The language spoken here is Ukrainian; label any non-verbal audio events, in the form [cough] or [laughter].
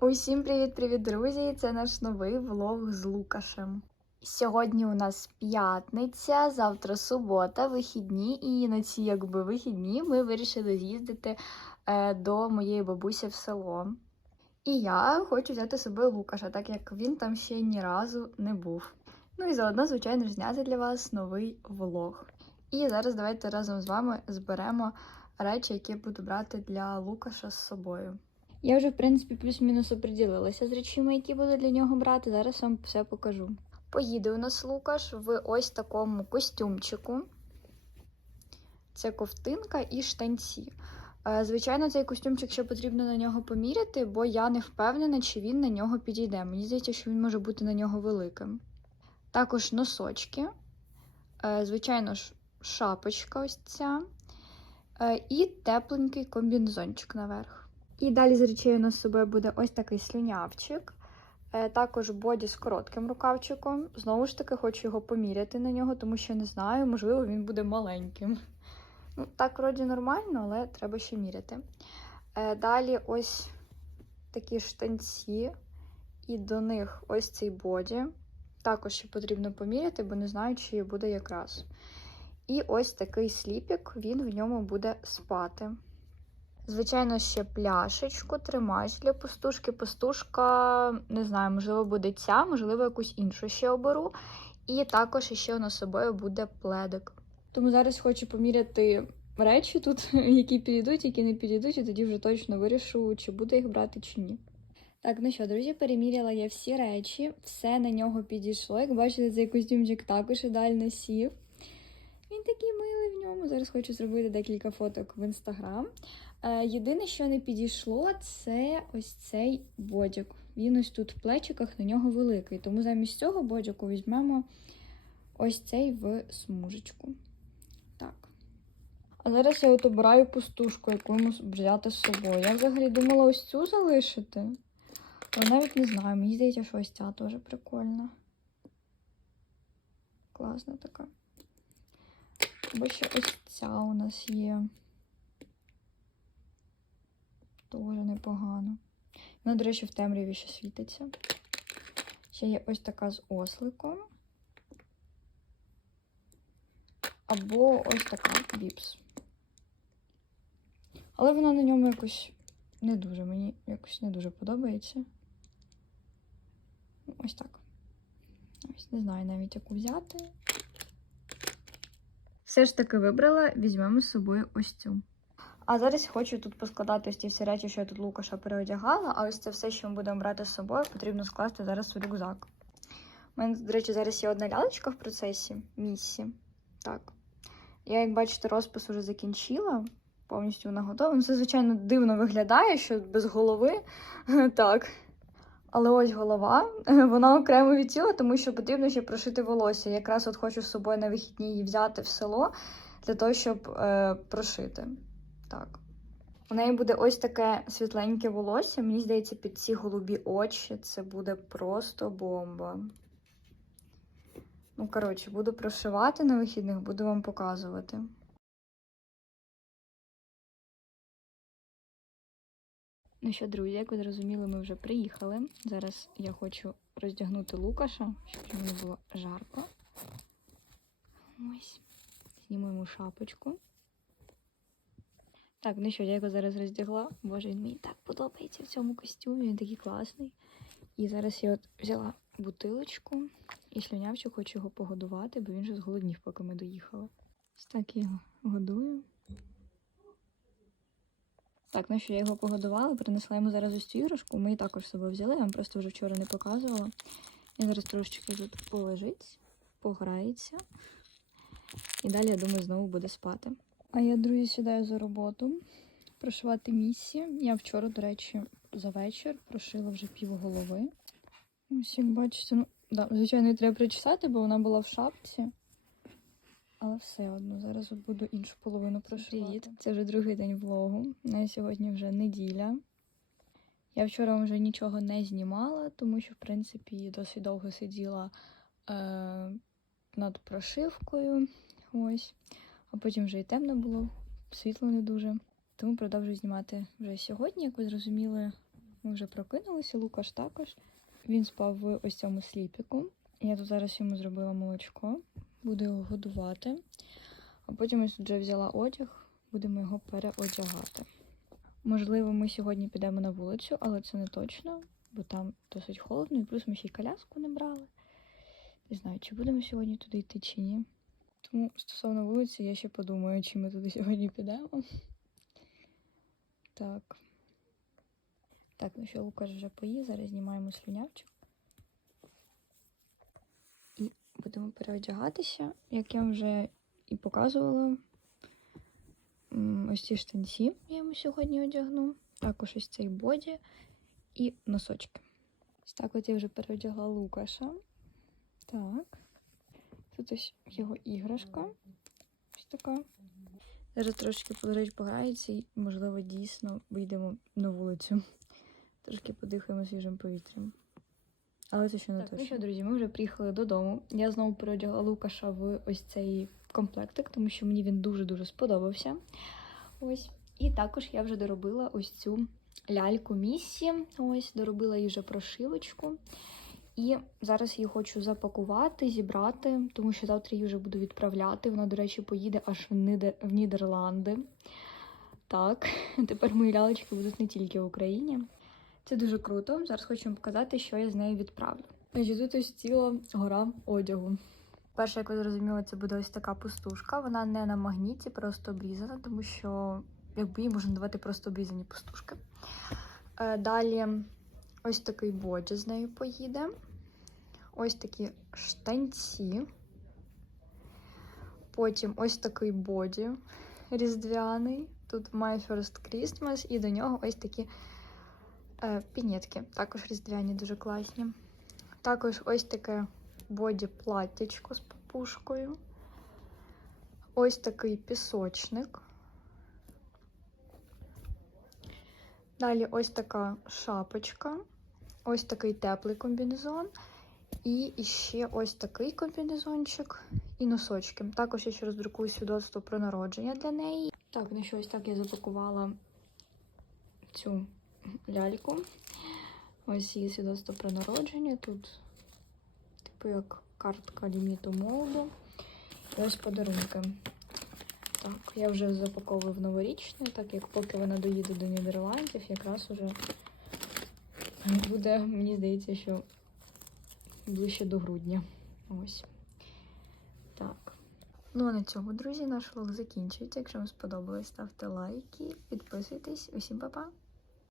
Усім привіт-привіт, друзі! Це наш новий влог з Лукашем. Сьогодні у нас п'ятниця, завтра субота, вихідні, і на ці якби вихідні ми вирішили з'їздити е, до моєї бабусі в село. І я хочу взяти з собою Лукаша, так як він там ще ні разу не був. Ну і заодно, звичайно зняти для вас новий влог. І зараз давайте разом з вами зберемо речі, які я буду брати для Лукаша з собою. Я вже, в принципі, плюс-мінус оприділилася з речима, які буду для нього брати. Зараз вам все покажу. Поїде у нас Лукаш в ось такому костюмчику. Це ковтинка і штанці. Е, Звичайно, цей костюмчик ще потрібно на нього поміряти, бо я не впевнена, чи він на нього підійде. Мені здається, що він може бути на нього великим. Також носочки, Е, звичайно ж, шапочка ось ця. Е, І тепленький комбінзончик наверх. І далі з речей у нас з буде ось такий слюнявчик. Е, Також боді з коротким рукавчиком. Знову ж таки, хочу його поміряти на нього, тому що не знаю, можливо, він буде маленьким. Ну, так, вроді нормально, але треба ще міряти. Е, Далі ось такі штанці, і до них ось цей боді. Також ще потрібно поміряти, бо не знаю, чи буде якраз. І ось такий сліпік, він в ньому буде спати. Звичайно, ще пляшечку, тримач для пустушки. Пустушка, не знаю, можливо, буде ця, можливо, якусь іншу ще оберу. І також ще у з собою буде пледик. Тому зараз хочу поміряти речі тут, [laughs] які підійдуть, які не підійдуть, і тоді вже точно вирішу, чи буду їх брати, чи ні. Так, ну що, друзі, переміряла я всі речі, все на нього підійшло. Як бачите, цей костюмчик також ідеально сів. Він такий милий в ньому. Зараз хочу зробити декілька фоток в інстаграм. Е, єдине, що не підійшло, це ось цей бодік. Він ось тут в плечиках на нього великий. Тому замість цього бодіку візьмемо ось цей в смужечку. Так. А зараз я от обираю пустушку, яку йому взяти з собою. Я взагалі думала ось цю залишити. Але навіть не знаю, мені здається, що ось ця теж прикольна. Класна така. Або ще ось ця у нас є. Дуже непогано. Вона, до речі, в темряві ще світиться. Ще є ось така з осликом. Або ось така віпс. Але вона на ньому якось не дуже. Мені якось не дуже подобається. Ну, Ось так. Ось не знаю навіть яку взяти. Все ж таки вибрала, візьмемо з собою ось цю. А зараз хочу тут поскладати ось ці всі речі, що я тут Лукаша переодягала, а ось це все, що ми будемо брати з собою, потрібно скласти зараз у рюкзак. У мене, до речі, зараз є одна лялечка в процесі Міссі. Так. Я, як бачите, розпис уже закінчила. Повністю вона готова. Ну, це, звичайно, дивно виглядає, що без голови. [laughs] Так. Але ось голова, [laughs] вона окремо від тіла, тому що потрібно ще прошити волосся. Якраз от хочу з собою на вихідні її взяти в село для того, щоб е, прошити. Так. У неї буде ось таке світленьке волосся. Мені здається, під ці голубі очі це буде просто бомба. Ну, коротше, буду прошивати на вихідних, буду вам показувати. Ну що, друзі, як ви зрозуміли, ми вже приїхали. Зараз я хочу роздягнути Лукаша, щоб йому було жарко. Ось. Зніму йому шапочку. Так, ну що, я його зараз роздягла. Боже, він мені так подобається в цьому костюмі, він такий класний. І зараз я от взяла бутилочку і слюнявчик хочу його погодувати, бо він же зголоднів, поки ми доїхали. Ось так я його годую. Так, ну що я його погодувала, принесла йому зараз ось цю іграшку. Ми її також з собою взяли, я вам просто вже вчора не показувала. Він зараз трошечки тут полежить, пограється. І далі, я думаю, знову буде спати. А я, друзі, сідаю за роботу прошивати місії. Я вчора, до речі, за вечір прошила вже пів голови. Ось як бачите, ну, да, звичайно, її треба причесати, бо вона була в шапці. Але все одно, зараз буду іншу половину прошивати. Привіт, це вже другий день влогу. На сьогодні вже неділя. Я вчора вже нічого не знімала, тому що, в принципі, досить довго сиділа е, над прошивкою. Ось. А потім вже і темно було, світло не дуже. Тому продовжую знімати вже сьогодні, як ви зрозуміли, Ми вже прокинулися, Лукаш також. Він спав в ось цьому сліпіку. Я тут зараз йому зробила молочко, буду його годувати. А потім ось вже взяла одяг, будемо його переодягати. Можливо, ми сьогодні підемо на вулицю, але це не точно, бо там досить холодно, і плюс ми ще й коляску не брали. Не знаю, чи будемо сьогодні туди йти, чи ні. Тому стосовно вулиці, я ще подумаю, чи ми туди сьогодні підемо. Так. Так, ну що, Лукаш вже поїв, зараз знімаємо слюнявчик. І будемо переодягатися, як я вже і показувала. Ось ці штанці я йому сьогодні одягну. Також ось цей боді і носочки. Ось так от я вже переодягла Лукаша. Так. Тут ось його іграшка. Ось така. Зараз трошки подорож пограється і, можливо, дійсно вийдемо на вулицю. Трошки подихаємо свіжим повітрям. Але це ще не Так, точно. ну що, друзі, ми вже приїхали додому. Я знову переодягла Лукаша в ось цей комплектик, тому що мені він дуже-дуже сподобався. Ось. І також я вже доробила ось цю ляльку Міссі. Ось, доробила її вже прошивочку. І зараз її хочу запакувати, зібрати, тому що завтра її вже буду відправляти. Вона, до речі, поїде аж в, Нідер... в Нідерланди. Так, [laughs] тепер мої лялечки будуть не тільки в Україні. Це дуже круто. Зараз хочу вам показати, що я з нею відправлю. Значить, тут ось ціла гора одягу. Перше, як ви зрозуміли, це буде ось така пустушка. Вона не на магніті, просто обрізана, тому що якби її можна давати просто обрізані пустушки. Е, Далі ось такий боді з нею поїде. Ось такі штанці. Потім ось такий боді різдвяний. Тут My First Christmas, і до нього ось такі е, пінетки. Також різдвяні, дуже класні. Також ось таке боді платтячко з папушкою. Ось такий пісочник. Далі ось така шапочка, ось такий теплий комбінезон. І ще ось такий комбінезончик і носочки. Також я ще роздрукую свідоцтво про народження для неї. Так, ну що, ось так я запакувала цю ляльку. Ось її свідоцтво про народження. Тут, типу, як картка ліміту молоду. І ось подарунки. Так, я вже запаковую в новорічний, так як поки вона доїде до Нідерландів, якраз уже буде, мені здається, що ближче до грудня. Ось. Так. Ну а на цьому, друзі, наш влог закінчується. Якщо вам сподобалось, ставте лайки, підписуйтесь. Усім па-па!